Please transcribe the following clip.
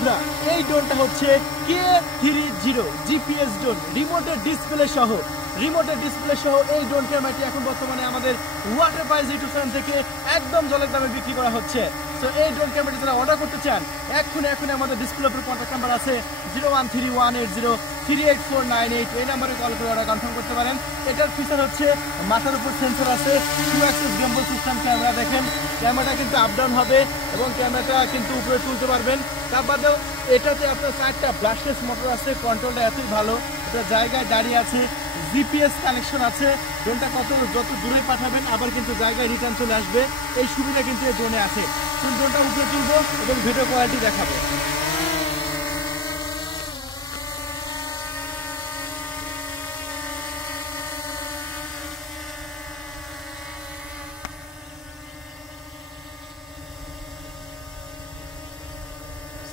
বন্ধুরা এই ড্রোনটা হচ্ছে K30 জিপিএস ড্রোন, রিমোটের ডিসপ্লে সহ এই ড্রোন ক্যামেরাটি এখন বর্তমানে আমাদের ওয়াটার প্রাইস ইউটিউব চ্যানেল থেকে একদম জলের দামে বিক্রি করা হচ্ছে। তো এই ড্রোন ক্যামেরাটি যারা অর্ডার করতে চান এখনই আমাদের ডিসপ্লের উপর কন্ট্যাক্ট নাম্বার আছে 0131803848, এই নাম্বারে কল করে অর্ডার কনফার্ম করতে পারেন। এটার ফিচার হচ্ছে মাথার উপর সেন্সর আছে, 2 অ্যাক্সিস গিম্বল সিস্টেম ক্যামেরা। দেখেন ক্যামেরাটা কিন্তু আপ ডাউন হবে এবং ক্যামেরাটা কিন্তু উপরে তুলতে পারবেন। তার বাদেও এটাতে আপনার 4টা ব্রাশলেস মোটর আছে, কন্ট্রোলটা এতই ভালো, এটা জায়গায় দাঁড়িয়ে আছে, জিপিএস কানেকশন আছে, ড্রোনটা যত দূরে পাঠাবেন আবার কিন্তু জায়গায় রিটার্ন চলে আসবে, এই সুবিধা কিন্তু এই ড্রোনে আছে। ড্রোনটা উপরে তুলবো এবং ভিডিও কোয়ালিটি দেখাবো।